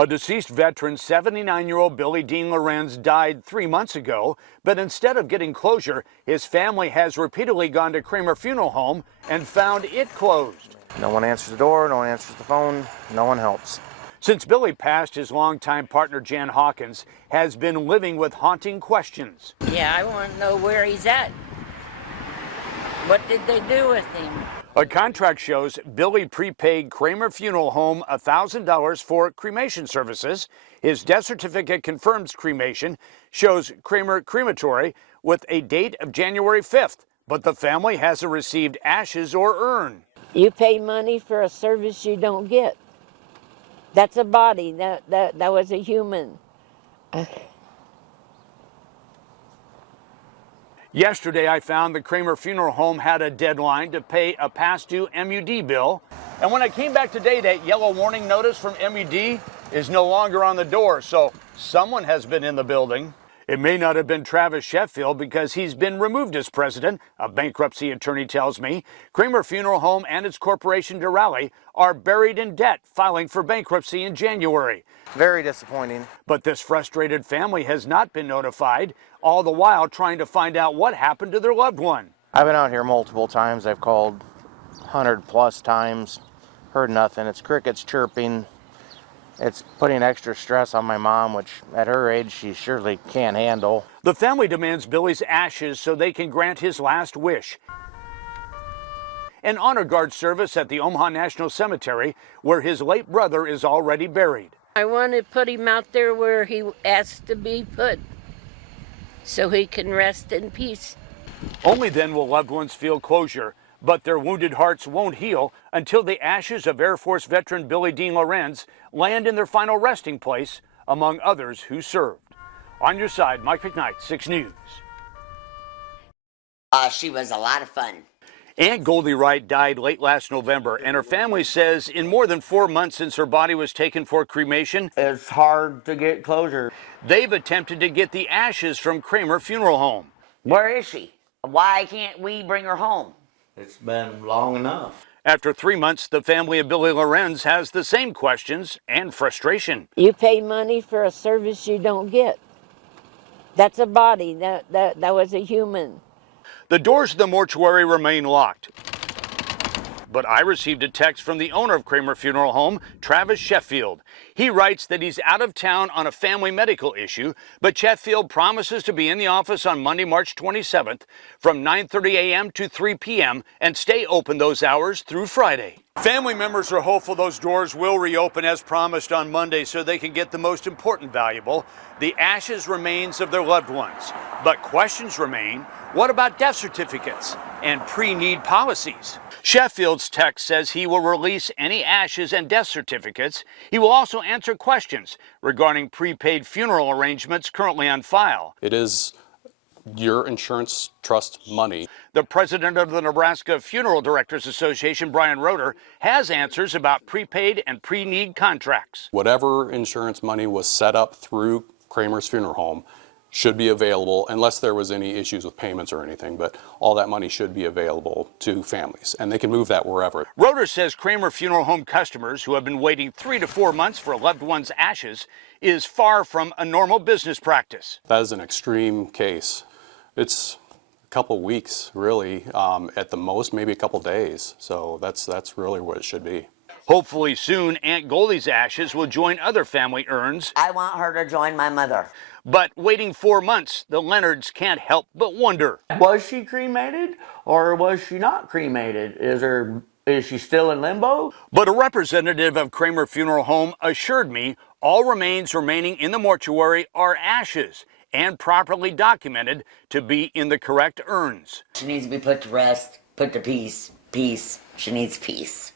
A deceased veteran, 79-year-old Billy Dean Lorenz, died 3 months ago, but instead of getting closure, his family has repeatedly gone to Kramer Funeral Home and found it closed. No one answers the door, no one answers the phone, no one helps. Since Billy passed, his longtime partner, Jan Hawkins, has been living with haunting questions. Yeah, I want to know where he's at. What did they do with him? A contract shows Billy prepaid Kramer Funeral Home $1,000 for cremation services. His death certificate confirms cremation, shows Kramer Crematory with a date of January 5th, but the family hasn't received ashes or urn. You pay money for a service you don't get. That's a body. That was a human. Yesterday, I found the Kramer Funeral Home had a deadline to pay a past due MUD bill. And when I came back today, that yellow warning notice from MUD is no longer on the door, so someone has been in the building. It may not have been Travis Sheffield because he's been removed as president, a bankruptcy attorney tells me. Kramer Funeral Home and its corporation Durali are buried in debt, filing for bankruptcy in January. Very disappointing. But this frustrated family has not been notified, all the while trying to find out what happened to their loved one. I've been out here multiple times. I've called 100+ times, heard nothing. It's crickets chirping. It's putting extra stress on my mom, which at her age she surely can't handle. The family demands Billy's ashes so they can grant his last wish. An honor guard service at the Omaha National Cemetery, where his late brother is already buried. I want to put him out there where he asked to be put, so he can rest in peace. Only then will loved ones feel closure, but their wounded hearts won't heal until the ashes of Air Force veteran Billy Dean Lorenz land in their final resting place among others who served. On your side, Mike McKnight, 6 News. She was a lot of fun. Aunt Goldie Wright died late last November, and her family says in more than 4 months since her body was taken for cremation, it's hard to get closure. They've attempted to get the ashes from Kramer Funeral Home. Where is she? Why can't we bring her home? It's been long enough. After 3 months, the family of Billy Lorenz has the same questions and frustration. You pay money for a service you don't get. That's a body. That was a human. The doors of the mortuary remain locked. But I received a text from the owner of Kramer Funeral Home, Travis Sheffield. He writes that he's out of town on a family medical issue, but Sheffield promises to be in the office on Monday, March 27th from 9:30 a.m. to 3 p.m. and stay open those hours through Friday. Family members are hopeful those doors will reopen as promised on Monday so they can get the most important valuable, the ashes remains of their loved ones. But questions remain. What about death certificates and pre-need policies? Sheffield's text says he will release any ashes and death certificates. He will also answer questions regarding prepaid funeral arrangements currently on file. It is your insurance trust money. The president of the Nebraska Funeral Directors Association, Brian Roeder, has answers about prepaid and pre-need contracts. Whatever insurance money was set up through Kramer's Funeral Home should be available unless there was any issues with payments or anything, but all that money should be available to families, and they can move that wherever. Roeder says Kramer Funeral Home customers who have been waiting 3 to 4 months for a loved one's ashes is far from a normal business practice. That is an extreme case. It's a couple weeks, really, at the most, maybe a couple days. So that's really what it should be. Hopefully soon, Aunt Goldie's ashes will join other family urns. I want her to join my mother. But waiting 4 months, the Leonards can't help but wonder. Was she cremated or was she not cremated? Is she still in limbo? But a representative of Kramer Funeral Home assured me all remains remaining in the mortuary are ashes and properly documented to be in the correct urns. She needs to be put to rest, put to peace. Peace. She needs peace.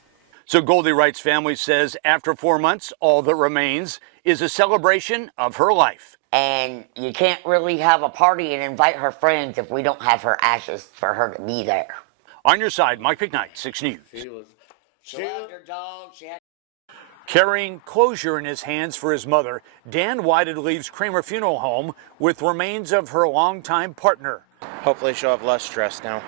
So Goldie Wright's family says after 4 months, all that remains is a celebration of her life. And you can't really have a party and invite her friends if we don't have her ashes for her to be there. On your side, Mike McKnight, 6 News. She loved her dog. She had... Carrying closure in his hands for his mother, Dan Whited leaves Kramer Funeral Home with remains of her longtime partner. Hopefully she'll have less stress now.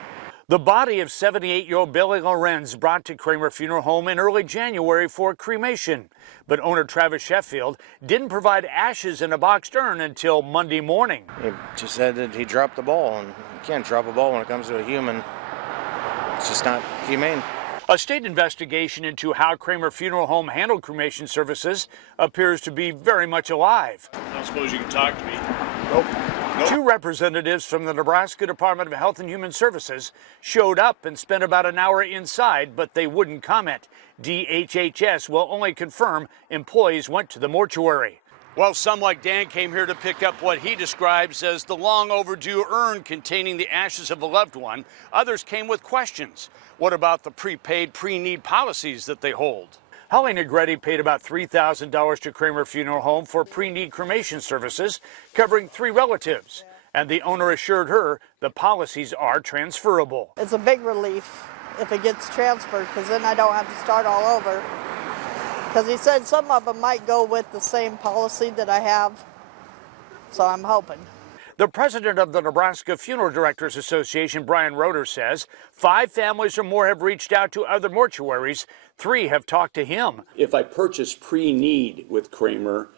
The body of 78-year-old Billy Lorenz brought to Kramer Funeral Home in early January for cremation. But owner Travis Sheffield didn't provide ashes in a boxed urn until Monday morning. He just said that he dropped the ball, and you can't drop a ball when it comes to a human. It's just not humane. A state investigation into how Kramer Funeral Home handled cremation services appears to be very much alive. I don't suppose you can talk to me. Nope. Two representatives from the Nebraska Department of Health and Human Services showed up and spent about an hour inside, but they wouldn't comment. DHHS will only confirm employees went to the mortuary. Well, some like Dan came here to pick up what he describes as the long overdue urn containing the ashes of a loved one. Others came with questions. What about the prepaid pre-need policies that they hold? Holly Negretti paid about $3,000 to Kramer Funeral Home for pre-need cremation services covering 3 relatives. And the owner assured her the policies are transferable. It's a big relief if it gets transferred, because then I don't have to start all over. Because he said some of them might go with the same policy that I have, so I'm hoping. The president of the Nebraska Funeral Directors Association, Brian Roeder, says 5 families or more have reached out to other mortuaries. 3 have talked to him. If I purchase pre-need with Kramer,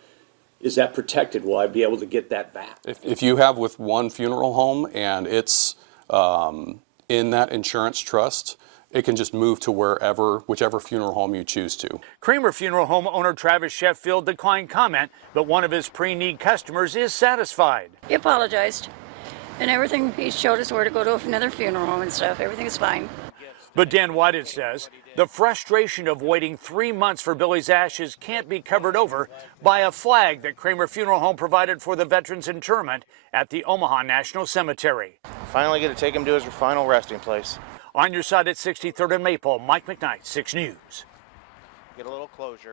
is that protected? Will I be able to get that back? If you have with one funeral home and it's in that insurance trust, it can just move to whichever funeral home you choose to. Kramer Funeral Home owner Travis Sheffield declined comment, but one of his pre-need customers is satisfied. He apologized, and everything, he showed us where to go to another funeral home and stuff. Everything is fine. But Dan Whited says the frustration of waiting 3 months for Billy's ashes can't be covered over by a flag that Kramer Funeral Home provided for the veteran's interment at the Omaha National Cemetery. Finally get to take him to his final resting place. On your side at 63rd and Maple, Mike McKnight, 6 News. Get a little closure.